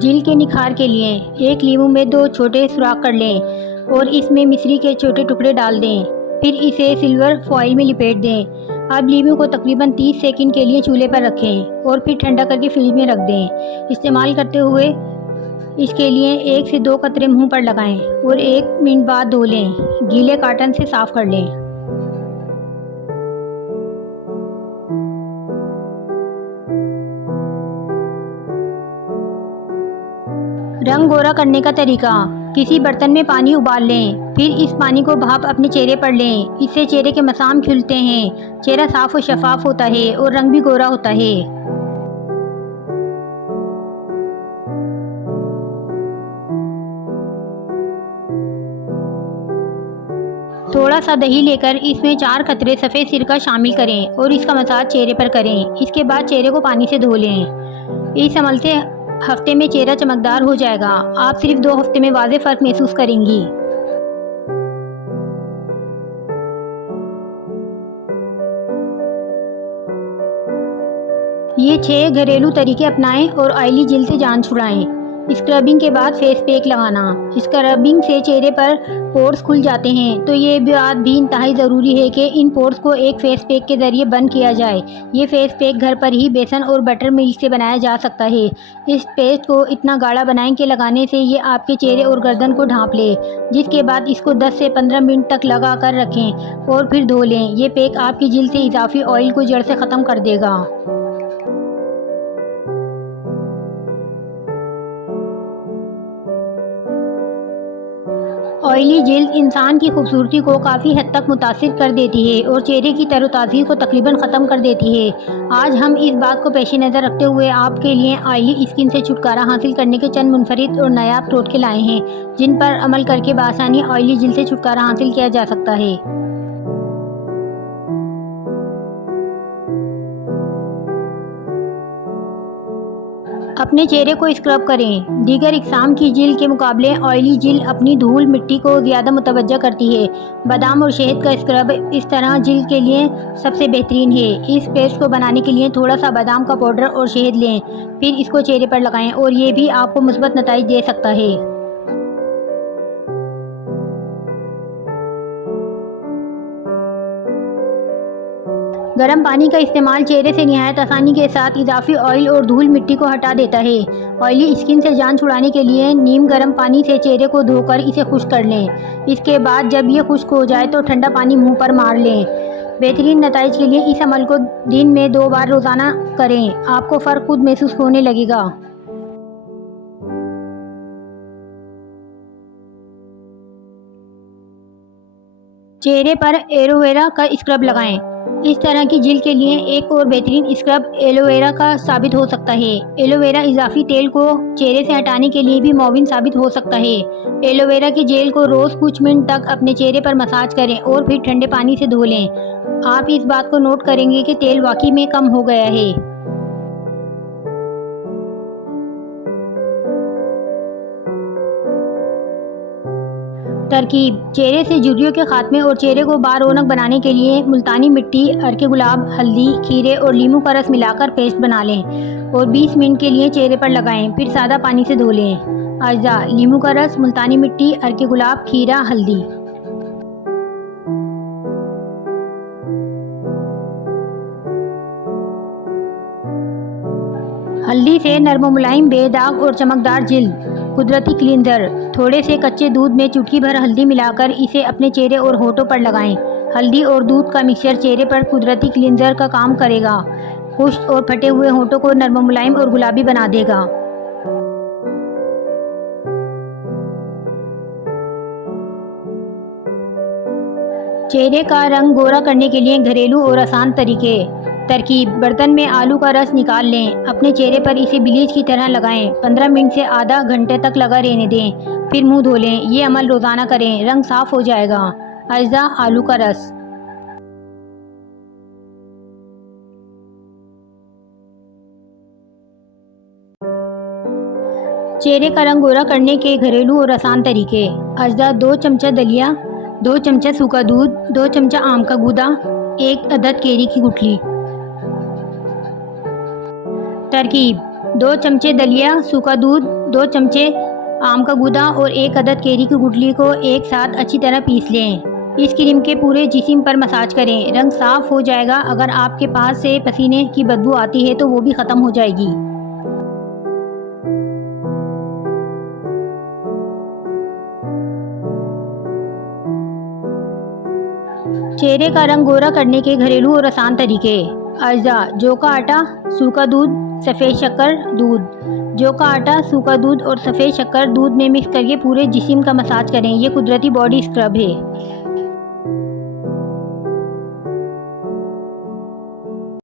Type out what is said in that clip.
झील के निखार के लिए एक लीमू में 2 छोटे सुराख कर लें और इसमें मिश्री के छोटे टुकड़े डाल दें। फिर इसे सिल्वर फॉइल में लिपेट दें। अब लीमू को तकरीबन 30 सेकंड के लिए चूल्हे पर रखें और फिर ठंडा करके फ्रिज में रख दें। इस्तेमाल करते हुए इसके लिए 1 से 2 कतरे मुंह पर लगाएं और 1 मिनट बाद धो लें। गीले कॉटन से साफ कर लें। रंग गोरा करने का तरीका। किसी बर्तन में पानी उबाल लें, फिर इस पानी को भाप अपने चेहरे पर लें। इससे चेहरे के मसाम खिलते हैं, चेहरा साफ और शफाफ होता है और रंग भी गोरा होता है। थोड़ा सा दही लेकर इसमें 4 कतरे सफ़ेद सिरका शामिल करें और इसका मसाज चेहरे पर करें। इसके बाद चेहरे को पानी से धो लें। इस अमल से हफ्ते में चेहरा चमकदार हो जाएगा। आप सिर्फ 2 हफ्ते में वाज़ेह फ़र्क महसूस करेंगी। ये 6 घरेलू तरीके अपनाएं और ऑयली जेल से जान छुड़ाएं। स्क्रबिंग के बाद फेस पैक लगाना। स्क्रबिंग से चेहरे पर पोर्स खुल जाते हैं, तो ये बात भी इंतहाई ज़रूरी है कि इन पोर्स को एक फेस पैक के ज़रिए बंद किया जाए। ये फेस पैक घर पर ही बेसन और बटर मिल्क से बनाया जा सकता है। इस पेस्ट को इतना गाढ़ा बनाएं कि लगाने से ये आपके चेहरे और गर्दन को ढांप ले, जिसके बाद इसको 10 से 15 मिनट तक लगा कर रखें और फिर धो लें। ये पैक आपकी जिल्द से इजाफी ऑयल को जड़ से ख़त्म कर देगा। ऑयली जिल्द इंसान की खूबसूरती को काफ़ी हद तक मुतासिर कर देती है और चेहरे की तरोताज़गी को तकरीबन ख़त्म कर देती है। आज हम इस बात को पेश नज़र रखते हुए आपके लिए ऑयली स्किन से छुटकारा हासिल करने के चंद मुनफरिद और नायाब टोटके लाए हैं, जिन पर अमल करके बआसानी ऑयली जिल्द से छुटकारा हासिल किया जा सकता है। अपने चेहरे को स्क्रब करें। दीगर इक़साम की जिल्द के मुकाबले ऑयली जिल्द अपनी धूल मिट्टी को ज़्यादा मुतवज्जा करती है। बादाम और शहद का स्क्रब इस तरह जिल्द के लिए सबसे बेहतरीन है। इस पेस्ट को बनाने के लिए थोड़ा सा बादाम का पाउडर और शहद लें, फिर इसको चेहरे पर लगाएं और ये भी आपको मुस्बत नताइज दे सकता है। गर्म पानी का इस्तेमाल चेहरे से निहायत आसानी के साथ इजाफी ऑयल और धूल मिट्टी को हटा देता है। ऑयली स्किन से जान छुड़ाने के लिए नीम गर्म पानी से चेहरे को धोकर इसे खुश्क कर लें। इसके बाद जब ये खुश्क हो जाए तो ठंडा पानी मुंह पर मार लें। बेहतरीन नताइज के लिए इस अमल को दिन में 2 बार रोज़ाना करें। आपको फ़र्क खुद महसूस होने लगेगा। चेहरे पर एलोवेरा का स्क्रब लगाएं। इस तरह की जिल्द के लिए एक और बेहतरीन स्क्रब एलोवेरा का साबित हो सकता है। एलोवेरा इजाफी तेल को चेहरे से हटाने के लिए भी मुआविन साबित हो सकता है। एलोवेरा की जेल को रोज़ कुछ मिनट तक अपने चेहरे पर मसाज करें और फिर ठंडे पानी से धो लें। आप इस बात को नोट करेंगे कि तेल वाकई में कम हो गया है। तरकीब। चेहरे से झुर्रियों के खात्मे और चेहरे को बारौनक बनाने के लिए मुल्तानी मिट्टी, अर्के गुलाब, हल्दी, खीरे और नींबू का रस मिलाकर पेस्ट बना लें और 20 मिनट के लिए चेहरे पर लगाएं, फिर सादा पानी से धो लें। अज्जा: नींबू का रस, मुल्तानी मिट्टी, अर्के गुलाब, खीरा, हल्दी। हल्दी से नरम मुलायम बेदाग और चमकदार जिल्द। कुदरती क्लींजर। थोड़े से कच्चे दूध में चुटकी भर हल्दी मिलाकर इसे अपने चेहरे और होठों पर लगाएं। हल्दी और दूध का मिक्सचर चेहरे पर कुदरती क्लींजर का काम करेगा। खुश्क और फटे हुए होठों को नरम मुलायम और गुलाबी बना देगा। चेहरे का रंग गोरा करने के लिए घरेलू और आसान तरीके। तरकीब। बर्तन में आलू का रस निकाल लें। अपने चेहरे पर इसे ब्लीच की तरह लगाएं। 15 मिनट से आधा घंटे तक लगा रहने दें, फिर मुंह धो लें। ये अमल रोज़ाना करें, रंग साफ हो जाएगा। अज्जा: आलू का रस। चेहरे का रंग गोरा करने के घरेलू और आसान तरीके। अज्जा: 2 चमचा दलिया, 2 चमचा सूखा दूध, 2 चमचा आम का गूदा, 1 अदद केरी की गुठली। तरकीब। 2 चमचे दलिया, सूखा दूध, 2 चमचे आम का गूदा और 1 अदद केरी की गुठली को एक साथ अच्छी तरह पीस लें। इस क्रीम के पूरे जिस्म पर मसाज करें। रंग साफ हो जाएगा। अगर आपके पास से पसीने की बदबू आती है तो वो भी ख़त्म हो जाएगी। चेहरे का रंग गोरा करने के घरेलू और आसान तरीके। अज्जा: जौ का आटा, सूखा दूध, सफ़ेद शक्कर, दूध। जौ का आटा, सूखा दूध और सफ़ेद शक्कर दूध में मिक्स करके पूरे जिस्म का मसाज करें। ये कुदरती बॉडी स्क्रब है।